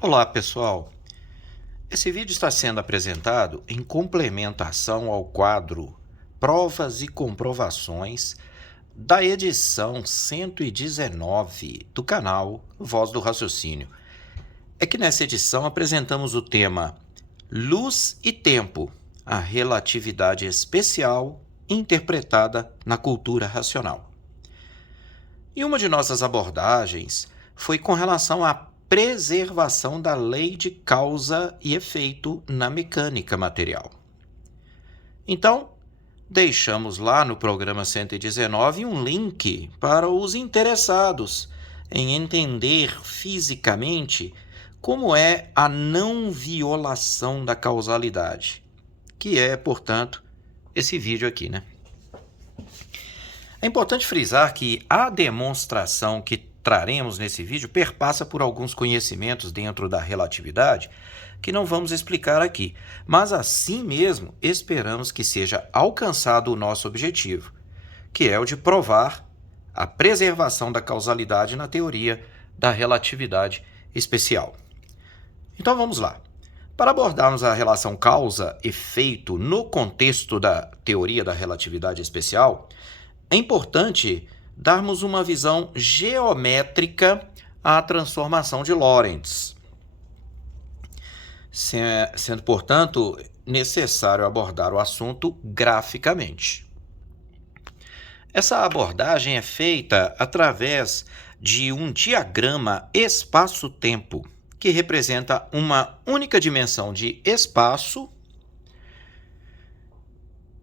Olá, pessoal. Esse vídeo está sendo apresentado em complementação ao quadro Provas e Comprovações da edição 119 do canal Voz do Raciocínio. É que nessa edição apresentamos o tema Luz e Tempo, a relatividade especial interpretada na cultura racional. E uma de nossas abordagens foi com relação à preservação da lei de causa e efeito na mecânica material. Então, deixamos lá no programa 119 um link para os interessados em entender fisicamente como é a não violação da causalidade, que é, portanto, esse vídeo aqui, né? É importante frisar que a demonstração que traremos nesse vídeo perpassa por alguns conhecimentos dentro da relatividade que não vamos explicar aqui, mas assim mesmo esperamos que seja alcançado o nosso objetivo, que é o de provar a preservação da causalidade na teoria da relatividade especial. Então vamos lá. Para abordarmos a relação causa-efeito no contexto da teoria da relatividade especial, é importante darmos uma visão geométrica à transformação de Lorentz, sendo, portanto, necessário abordar o assunto graficamente. Essa abordagem é feita através de um diagrama espaço-tempo, que representa uma única dimensão de espaço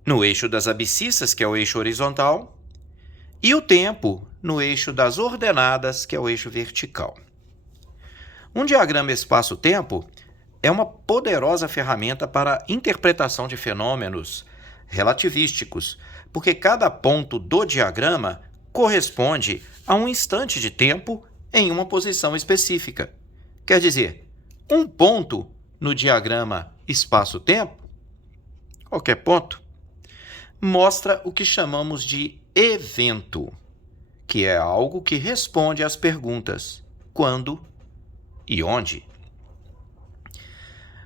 no eixo das abscissas, que é o eixo horizontal, e o tempo no eixo das ordenadas, que é o eixo vertical. Um diagrama espaço-tempo é uma poderosa ferramenta para a interpretação de fenômenos relativísticos, porque cada ponto do diagrama corresponde a um instante de tempo em uma posição específica. Quer dizer, um ponto no diagrama espaço-tempo, qualquer ponto, mostra o que chamamos de evento, que é algo que responde às perguntas quando e onde.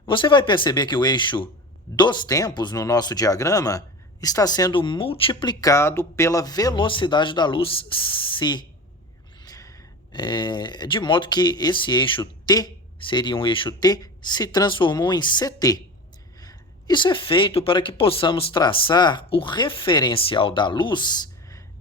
Você vai perceber que o eixo dos tempos no nosso diagrama está sendo multiplicado pela velocidade da luz c. De modo que esse eixo t, seria um eixo t, se transformou em ct. Isso é feito para que possamos traçar o referencial da luz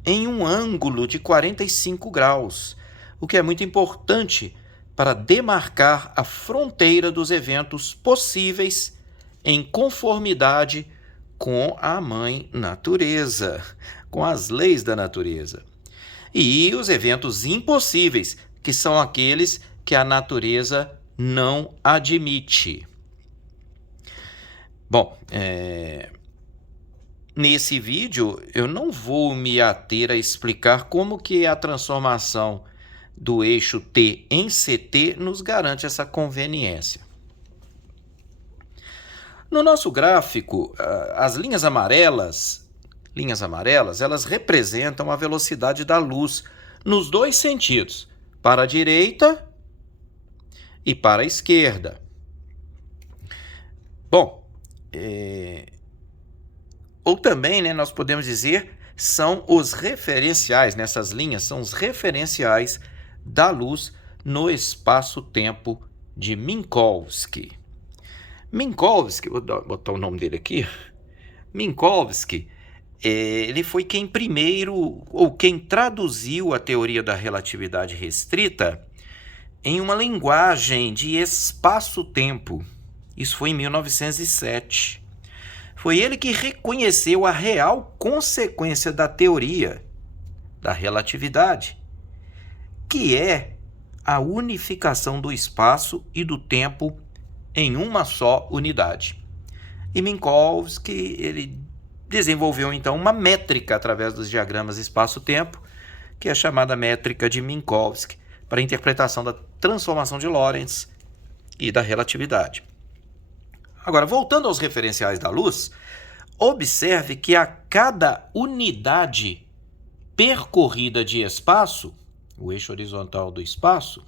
em um ângulo de 45 graus, o que é muito importante para demarcar a fronteira dos eventos possíveis em conformidade com a mãe natureza, com as leis da natureza. E os eventos impossíveis, que são aqueles que a natureza não admite. Bom, nesse vídeo eu não vou me ater a explicar como que a transformação do eixo t em ct nos garante essa conveniência. No nosso gráfico, as linhas amarelas, elas representam a velocidade da luz nos dois sentidos, para a direita e para a esquerda. Bom, ou também, nós podemos dizer, são os referenciais, nessas linhas, são os referenciais da luz no espaço-tempo de Minkowski. Minkowski, vou botar o nome dele aqui, Minkowski, ele foi quem primeiro, ou quem traduziu a teoria da relatividade restrita em uma linguagem de espaço-tempo. Isso foi em 1907. Foi ele que reconheceu a real consequência da teoria da relatividade, que é a unificação do espaço e do tempo em uma só unidade. E Minkowski, ele desenvolveu então uma métrica através dos diagramas espaço-tempo, que é a chamada métrica de Minkowski, para a interpretação da transformação de Lorentz e da relatividade. Agora, voltando aos referenciais da luz, observe que a cada unidade percorrida de espaço, o eixo horizontal do espaço,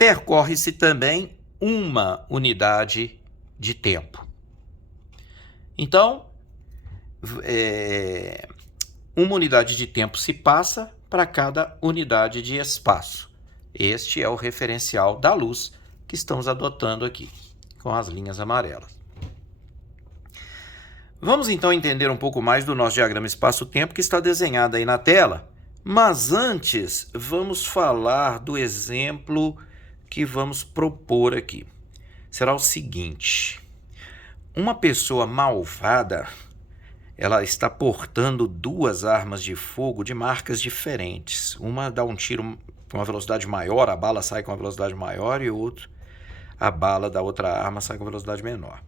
percorre-se também uma unidade de tempo. Então, uma unidade de tempo se passa para cada unidade de espaço. Este é o referencial da luz que estamos adotando aqui, com as linhas amarelas. Vamos então entender um pouco mais do nosso diagrama espaço-tempo que está desenhado aí na tela, mas antes vamos falar do exemplo que vamos propor aqui. Será o seguinte: uma pessoa malvada, ela está portando duas armas de fogo de marcas diferentes. Uma dá um tiro com uma velocidade maior, a bala sai com uma velocidade maior, e outro, a bala da outra arma sai com uma velocidade menor.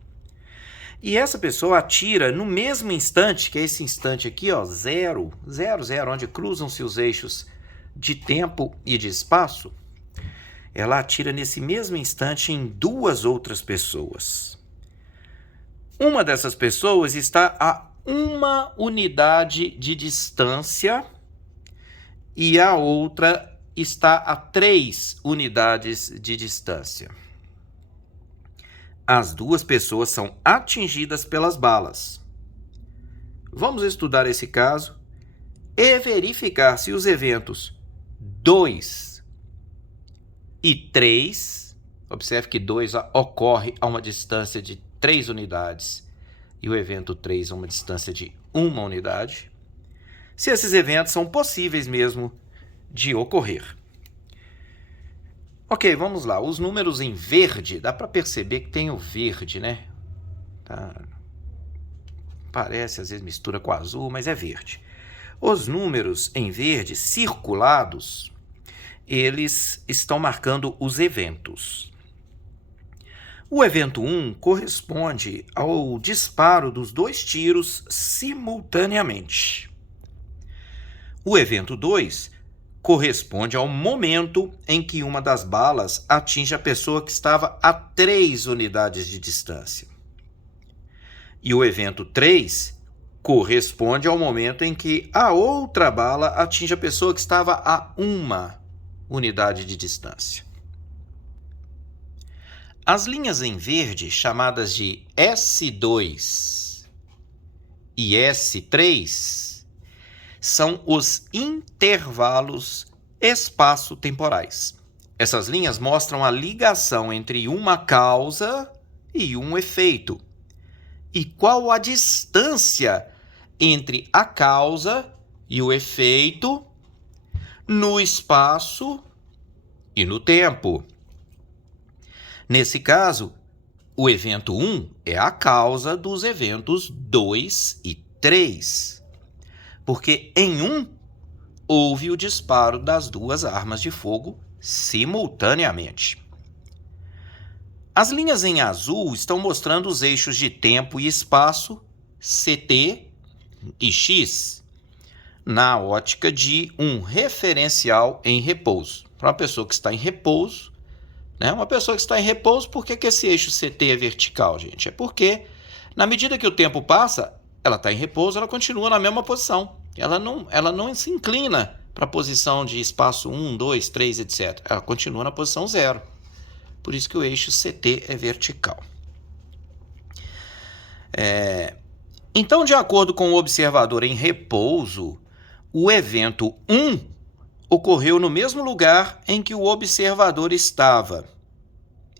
E essa pessoa atira no mesmo instante, que é esse instante aqui, ó, 0, 0, 0, onde cruzam-se os eixos de tempo e de espaço. Ela atira nesse mesmo instante em duas outras pessoas. Uma dessas pessoas está a uma unidade de distância e a outra está a 3 unidades de distância. As duas pessoas são atingidas pelas balas. Vamos estudar esse caso e verificar se os eventos 2 e 3, observe que 2 ocorre a uma distância de 3 unidades e o evento 3 a uma distância de 1 unidade, se esses eventos são possíveis mesmo de ocorrer. Ok, vamos lá. Os números em verde, dá para perceber que tem o verde, né? Tá. Parece, às vezes mistura com azul, mas é verde. Os números em verde circulados, eles estão marcando os eventos. O evento 1 corresponde ao disparo dos 2 tiros simultaneamente. O evento 2 corresponde ao momento em que uma das balas atinge a pessoa que estava a 3 unidades de distância. E o evento 3 corresponde ao momento em que a outra bala atinge a pessoa que estava a 1 unidade de distância. As linhas em verde, chamadas de S2 e S3, são os intervalos espaço-temporais. Essas linhas mostram a ligação entre uma causa e um efeito. E qual a distância entre a causa e o efeito no espaço e no tempo. Nesse caso, o evento 1 é a causa dos eventos 2 e 3. Porque em 1 houve o disparo das duas armas de fogo simultaneamente. As linhas em azul estão mostrando os eixos de tempo e espaço, CT e X, na ótica de um referencial em repouso. Para uma pessoa que está em repouso, né? Uma pessoa que está em repouso, por que esse eixo CT é vertical, gente? É porque, na medida que o tempo passa, ela está em repouso, ela continua na mesma posição. Ela não se inclina para a posição de espaço 1, 2, 3, etc. Ela continua na posição 0. Por isso que o eixo CT é vertical. Então, de acordo com o observador em repouso, o evento 1 ocorreu no mesmo lugar em que o observador estava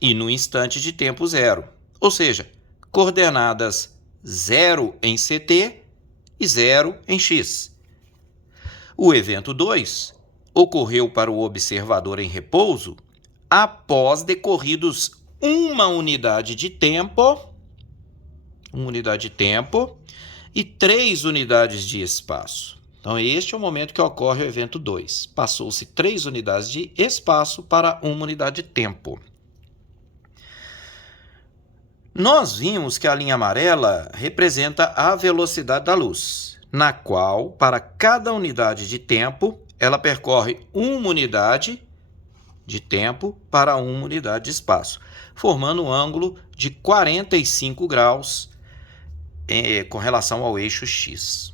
e no instante de tempo 0. Ou seja, coordenadas 0 em CT e 0 em X. O evento 2 ocorreu para o observador em repouso após decorridos uma unidade de tempo e 3 unidades de espaço. Então, este é o momento que ocorre o evento 2. Passou-se 3 unidades de espaço para 1 unidade de tempo. Nós vimos que a linha amarela representa a velocidade da luz, na qual, para cada unidade de tempo, ela percorre 1 unidade de tempo para 1 unidade de espaço, formando um ângulo de 45 graus com relação ao eixo X.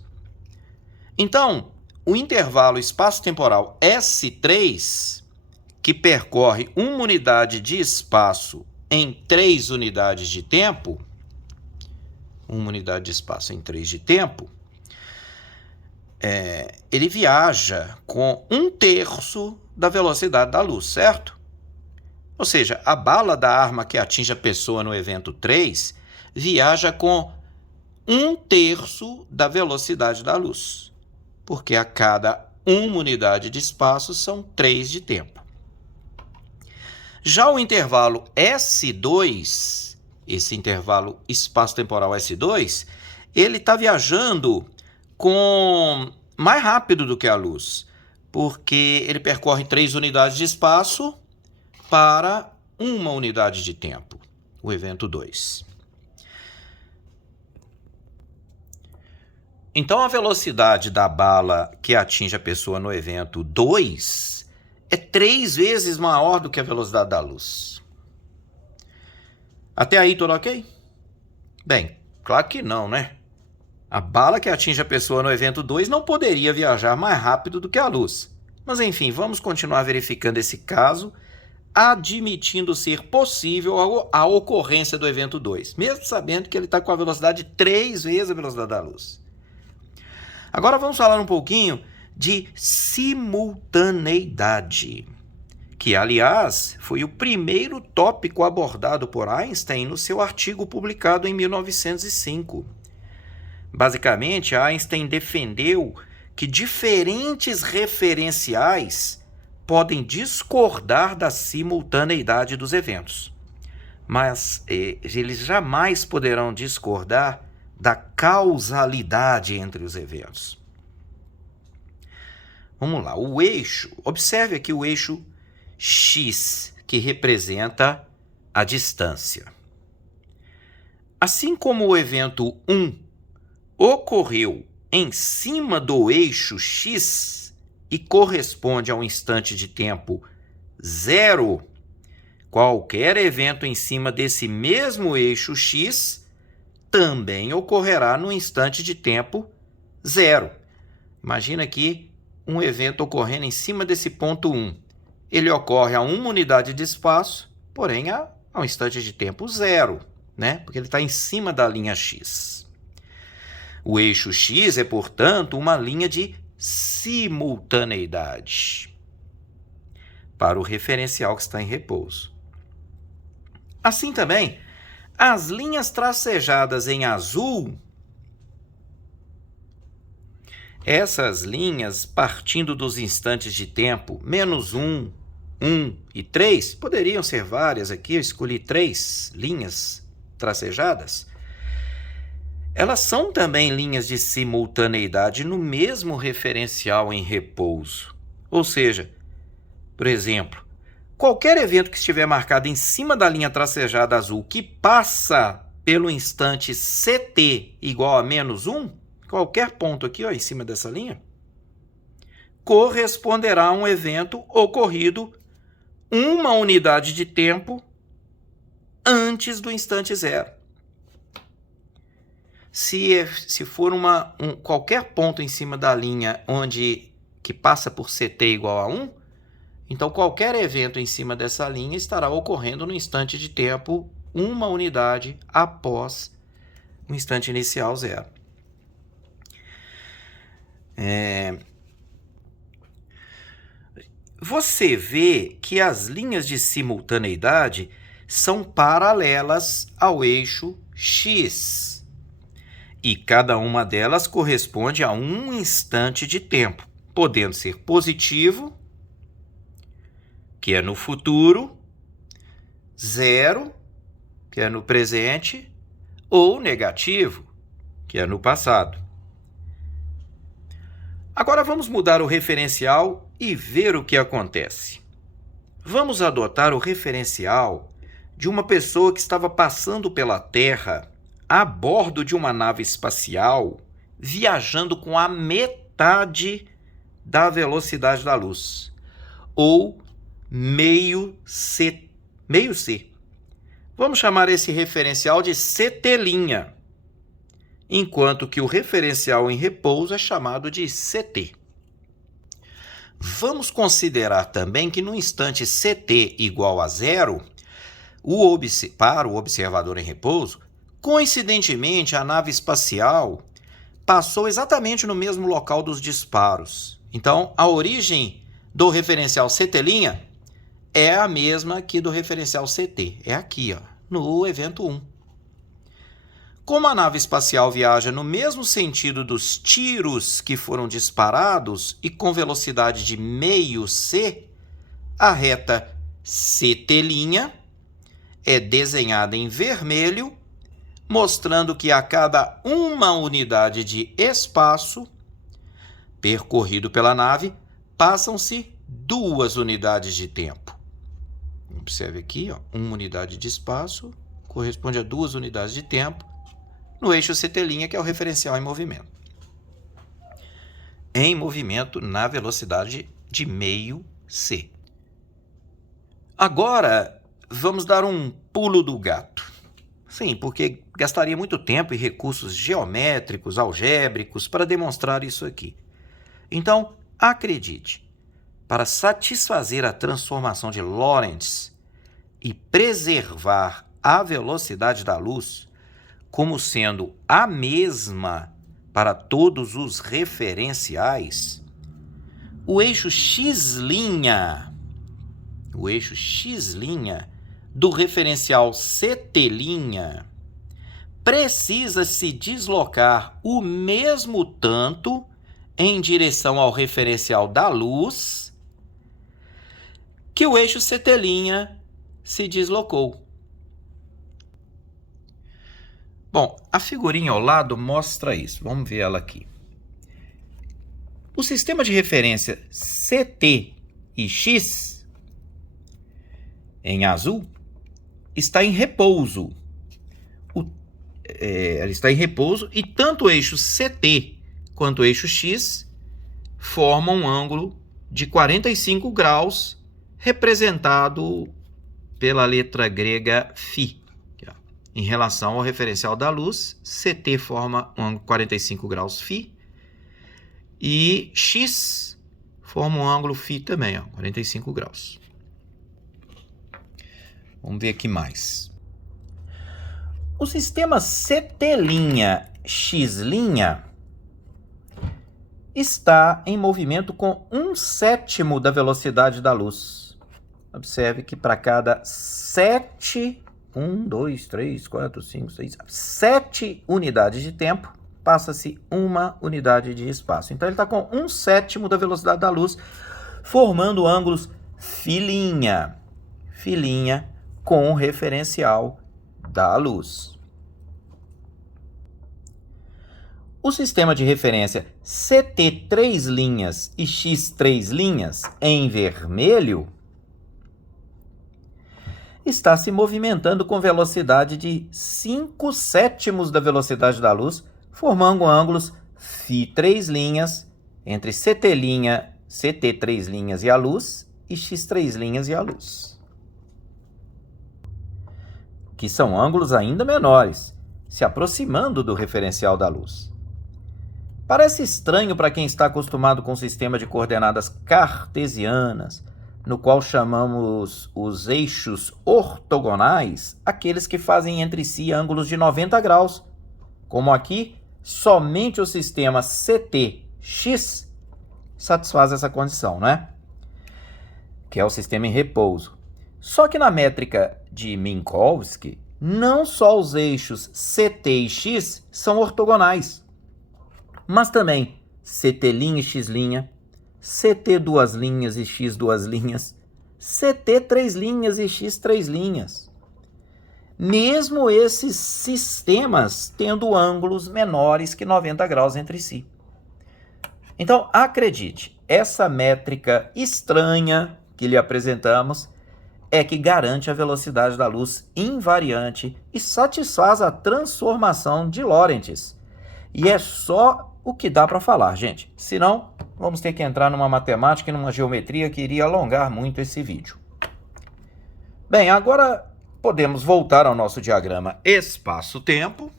Então, o intervalo espaço-temporal S3 que percorre uma unidade de espaço em 3 unidades de tempo, uma unidade de espaço em 3 de tempo, ele viaja com 1/3 da velocidade da luz, certo? Ou seja, a bala da arma que atinge a pessoa no evento 3 viaja com 1/3 da velocidade da luz, porque a cada uma unidade de espaço são 3 de tempo. Já o intervalo S2, esse intervalo espaço-temporal S2, ele está viajando mais rápido do que a luz, porque ele percorre 3 unidades de espaço para uma unidade de tempo, o evento 2. Então, a velocidade da bala que atinge a pessoa no evento 2 é 3 vezes maior do que a velocidade da luz. Até aí, tudo ok? Bem, claro que não, né? A bala que atinge a pessoa no evento 2 não poderia viajar mais rápido do que a luz. Mas, enfim, vamos continuar verificando esse caso, admitindo ser possível a ocorrência do evento 2, mesmo sabendo que ele está com a velocidade 3 vezes a velocidade da luz. Agora vamos falar um pouquinho de simultaneidade, que, aliás, foi o primeiro tópico abordado por Einstein no seu artigo publicado em 1905. Basicamente, Einstein defendeu que diferentes referenciais podem discordar da simultaneidade dos eventos, mas eles jamais poderão discordar da causalidade entre os eventos. Vamos lá, o eixo, observe aqui o eixo X, que representa a distância. Assim como o evento 1 ocorreu em cima do eixo X e corresponde a um instante de tempo 0, qualquer evento em cima desse mesmo eixo X também ocorrerá no instante de tempo 0. Imagina aqui um evento ocorrendo em cima desse ponto 1. Ele ocorre a uma unidade de espaço, porém a um instante de tempo 0, né? Porque ele está em cima da linha X. O eixo X é, portanto, uma linha de simultaneidade para o referencial que está em repouso. Assim também, as linhas tracejadas em azul, essas linhas partindo dos instantes de tempo -1, 1 e 3, poderiam ser várias aqui, eu escolhi 3 linhas tracejadas. Elas são também linhas de simultaneidade no mesmo referencial em repouso. Ou seja, por exemplo, qualquer evento que estiver marcado em cima da linha tracejada azul que passa pelo instante CT igual a -1, qualquer ponto aqui em cima dessa linha, corresponderá a um evento ocorrido uma unidade de tempo antes do instante 0. Se for qualquer ponto em cima da linha que passa por CT igual a 1, então qualquer evento em cima dessa linha estará ocorrendo no instante de tempo uma unidade após o instante inicial 0. Você vê que as linhas de simultaneidade são paralelas ao eixo X. E cada uma delas corresponde a um instante de tempo, podendo ser positivo, que é no futuro, 0, que é no presente, ou negativo, que é no passado. Agora vamos mudar o referencial e ver o que acontece. Vamos adotar o referencial de uma pessoa que estava passando pela Terra a bordo de uma nave espacial, viajando com a metade da velocidade da luz, ou meio C. Vamos chamar esse referencial de CT', enquanto que o referencial em repouso é chamado de CT. Vamos considerar também que no instante CT igual a 0, para o observador em repouso, coincidentemente a nave espacial passou exatamente no mesmo local dos disparos. Então, a origem do referencial CT' é a mesma que do referencial CT. É aqui, ó, no evento 1. Como a nave espacial viaja no mesmo sentido dos tiros que foram disparados e com velocidade de meio c, a reta CT' é desenhada em vermelho, mostrando que a cada uma unidade de espaço percorrido pela nave, passam-se 2 unidades de tempo. Observe aqui, ó, 1 unidade de espaço corresponde a 2 unidades de tempo no eixo CT', que é o referencial em movimento. Em movimento na velocidade de meio c. Agora, vamos dar um pulo do gato. Sim, porque gastaria muito tempo e recursos geométricos, algébricos para demonstrar isso aqui. Então, acredite, para satisfazer a transformação de Lorentz e preservar a velocidade da luz como sendo a mesma para todos os referenciais, o eixo x' do referencial CT' precisa se deslocar o mesmo tanto em direção ao referencial da luz que o eixo CT' se deslocou. Bom, a figurinha ao lado mostra isso. Vamos ver ela aqui. O sistema de referência CT e X, em azul, está em repouso. Ela está em repouso e tanto o eixo CT quanto o eixo X formam um ângulo de 45 graus, representado pela letra grega φ. Em relação ao referencial da luz, CT forma um ângulo 45 graus φ e X forma um ângulo φ também, ó, 45 graus. Vamos ver aqui mais. O sistema CT'/X' está em movimento com 1/7 da velocidade da luz. Observe que para cada 7 unidades de tempo, passa-se 1 unidade de espaço. Então, ele está com 1/7 da velocidade da luz, formando ângulos filinha com o referencial da luz. O sistema de referência CT3' e X3' em vermelho está se movimentando com velocidade de 5/7 da velocidade da luz, formando ângulos φ3' entre CT3' e a luz e X3' e a luz, que são ângulos ainda menores, se aproximando do referencial da luz. Parece estranho para quem está acostumado com o sistema de coordenadas cartesianas, no qual chamamos os eixos ortogonais aqueles que fazem entre si ângulos de 90 graus. Como aqui, somente o sistema CT-X satisfaz essa condição, né? Que é o sistema em repouso. Só que na métrica de Minkowski, não só os eixos CT e X são ortogonais, mas também CT' e X', CT duas linhas e X duas linhas, CT 3 linhas e X 3 linhas. Mesmo esses sistemas tendo ângulos menores que 90 graus entre si. Então, acredite, essa métrica estranha que lhe apresentamos é que garante a velocidade da luz invariante e satisfaz a transformação de Lorentz. E é só o que dá para falar, gente. Senão, vamos ter que entrar numa matemática e numa geometria que iria alongar muito esse vídeo. Bem, agora podemos voltar ao nosso diagrama espaço-tempo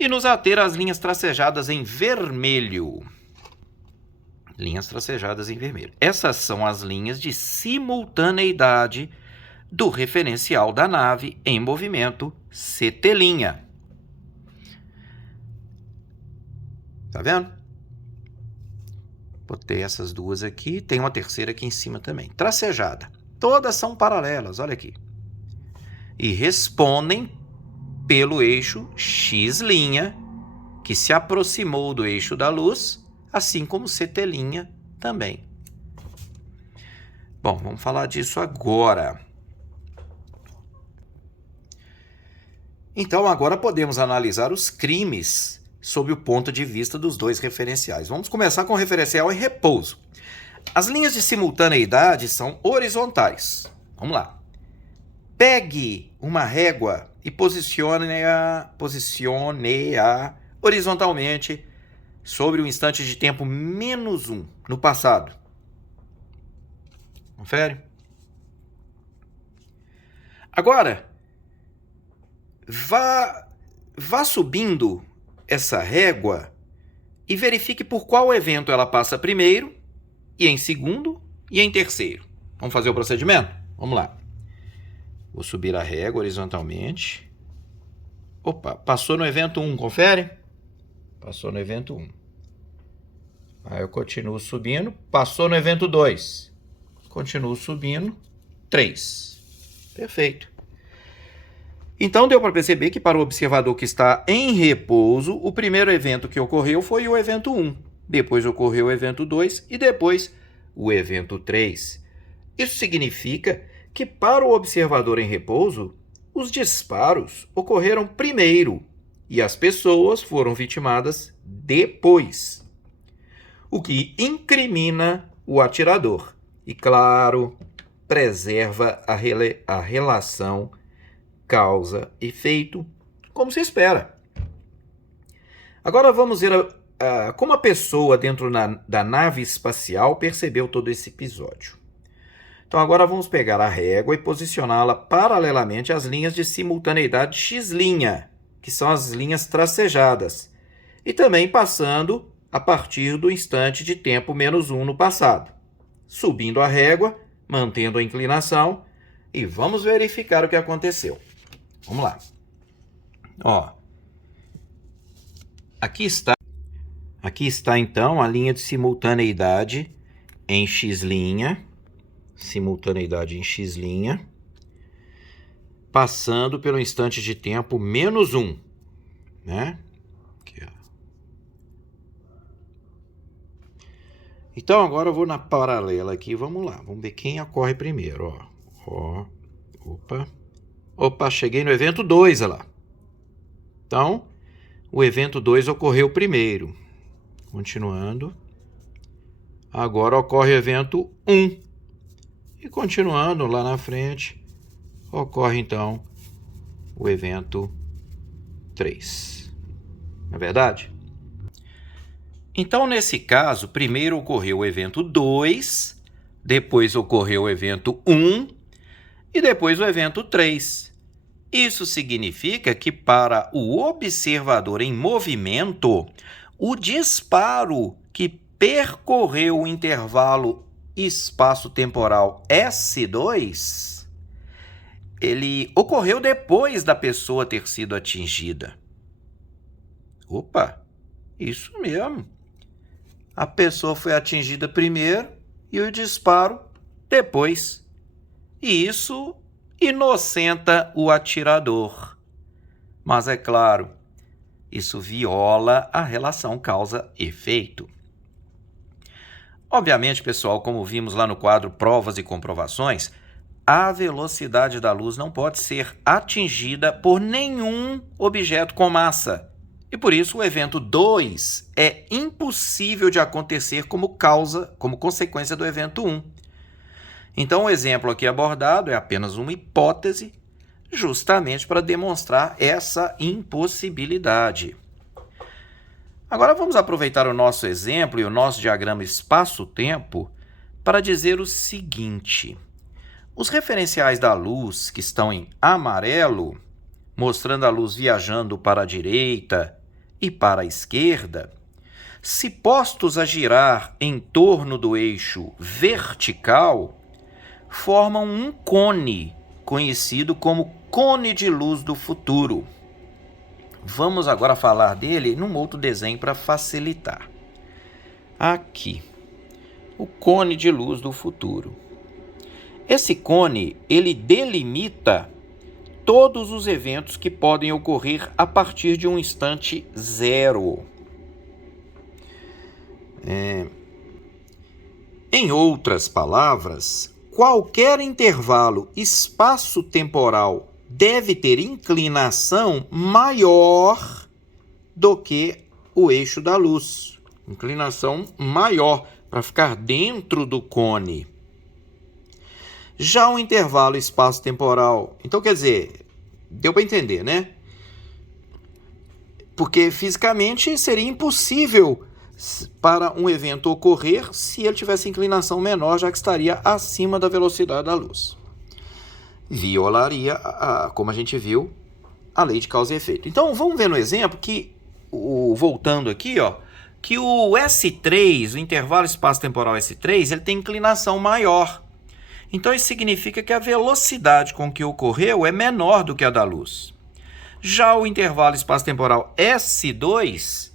e nos ater às linhas tracejadas em vermelho. linhas tracejadas em vermelho. Essas são as linhas de simultaneidade do referencial da nave em movimento CT'. Tá vendo? Botei essas duas aqui, tem uma terceira aqui em cima também. Tracejada. Todas são paralelas, olha aqui. E respondem pelo eixo X', que se aproximou do eixo da luz, assim como CT' também. Bom, vamos falar disso agora. Então, agora podemos analisar os crimes sob o ponto de vista dos dois referenciais. Vamos começar com o referencial em repouso. As linhas de simultaneidade são horizontais. Vamos lá. Pegue uma régua e posicione-a horizontalmente sobre um instante de tempo -1 no passado. Confere? Agora, vá subindo essa régua e verifique por qual evento ela passa primeiro, e em segundo, e em terceiro. Vamos fazer o procedimento? Vamos lá. Vou subir a régua horizontalmente. Opa, passou no evento 1, confere? Passou no evento 1. Aí eu continuo subindo, passou no evento 2. Continuo subindo, 3. Perfeito. Então, deu para perceber que para o observador que está em repouso, o primeiro evento que ocorreu foi o evento 1. Depois ocorreu o evento 2 e depois o evento 3. Isso significa que para o observador em repouso, os disparos ocorreram primeiro e as pessoas foram vitimadas depois, o que incrimina o atirador e, claro, preserva a relação causa-efeito, como se espera. Agora vamos ver como a pessoa dentro da nave espacial percebeu todo esse episódio. Então agora vamos pegar a régua e posicioná-la paralelamente às linhas de simultaneidade X', que são as linhas tracejadas, e também passando a partir do instante de tempo -1 no passado. Subindo a régua, mantendo a inclinação, e vamos verificar o que aconteceu. Vamos lá. Ó, aqui está então a linha de simultaneidade em X', passando pelo instante de tempo -1, né? Aqui, ó. Então agora eu vou na paralela aqui, vamos lá. Vamos ver quem ocorre primeiro, ó. Opa, cheguei no evento 2, olha lá. Então, o evento 2 ocorreu primeiro. Continuando. Agora ocorre o evento 1. E continuando lá na frente, ocorre então o evento 3. Não é verdade? Então, nesse caso, primeiro ocorreu o evento 2, depois ocorreu o evento 1 e depois o evento 3. Isso significa que para o observador em movimento, o disparo que percorreu o intervalo espaço-temporal S2, ele ocorreu depois da pessoa ter sido atingida. Opa, isso mesmo. A pessoa foi atingida primeiro e o disparo depois. E isso inocenta o atirador. Mas é claro, isso viola a relação causa-efeito. Obviamente, pessoal, como vimos lá no quadro Provas e Comprovações, a velocidade da luz não pode ser atingida por nenhum objeto com massa. E por isso o evento 2 é impossível de acontecer como consequência do evento 1. Então, o exemplo aqui abordado é apenas uma hipótese, justamente para demonstrar essa impossibilidade. Agora vamos aproveitar o nosso exemplo e o nosso diagrama espaço-tempo para dizer o seguinte. Os referenciais da luz que estão em amarelo, mostrando a luz viajando para a direita e para a esquerda, Se postos a girar em torno do eixo vertical, formam um cone, conhecido como cone de luz do futuro. Vamos agora falar dele num outro desenho para facilitar. Aqui, o cone de luz do futuro. Esse cone, ele delimita todos os eventos que podem ocorrer a partir de um instante zero. Em outras palavras, qualquer intervalo espaço-temporal deve ter inclinação maior do que o eixo da luz. Inclinação maior para ficar dentro do cone. Já o intervalo espaço-temporal, então quer dizer, deu para entender, né? Porque fisicamente seria impossível para um evento ocorrer se ele tivesse inclinação menor, já que estaria acima da velocidade da luz. Violaria, como a gente viu, a lei de causa e efeito. Então vamos ver no exemplo que, voltando aqui, que o S3, o intervalo espaço-temporal S3, ele tem inclinação maior. Então isso significa que a velocidade com que ocorreu é menor do que a da luz. Já o intervalo espaço-temporal S2,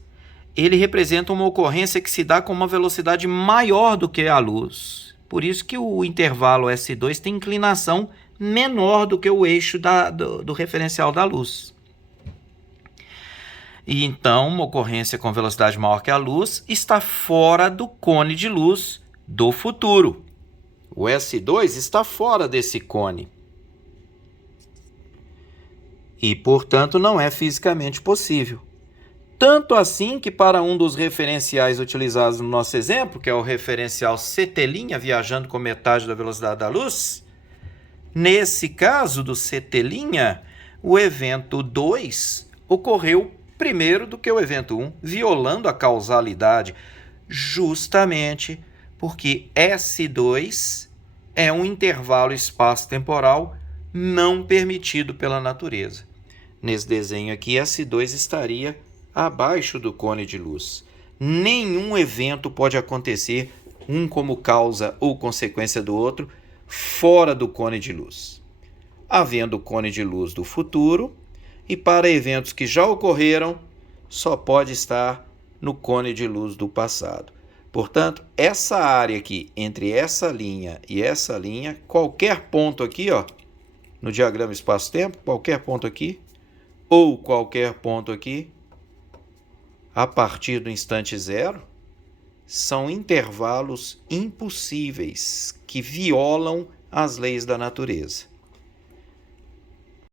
ele representa uma ocorrência que se dá com uma velocidade maior do que a luz. Por isso que o intervalo S2 tem inclinação menor do que o eixo do referencial da luz. E então, uma ocorrência com velocidade maior que a luz está fora do cone de luz do futuro. O S2 está fora desse cone. E, portanto, não é fisicamente possível. Tanto assim que para um dos referenciais utilizados no nosso exemplo, que é o referencial CT', viajando com metade da velocidade da luz, nesse caso do CT', o evento 2 ocorreu primeiro do que o evento 1, violando a causalidade, justamente porque S2 é um intervalo espaço-temporal não permitido pela natureza. Nesse desenho aqui, S2 estaria abaixo do cone de luz. Nenhum evento pode acontecer, um como causa ou consequência do outro, fora do cone de luz. Havendo o cone de luz do futuro, e para eventos que já ocorreram, só pode estar no cone de luz do passado. Portanto, essa área aqui, entre essa linha e essa linha, qualquer ponto aqui, no diagrama espaço-tempo, qualquer ponto aqui, ou qualquer ponto aqui, a partir do instante zero, são intervalos impossíveis que violam as leis da natureza.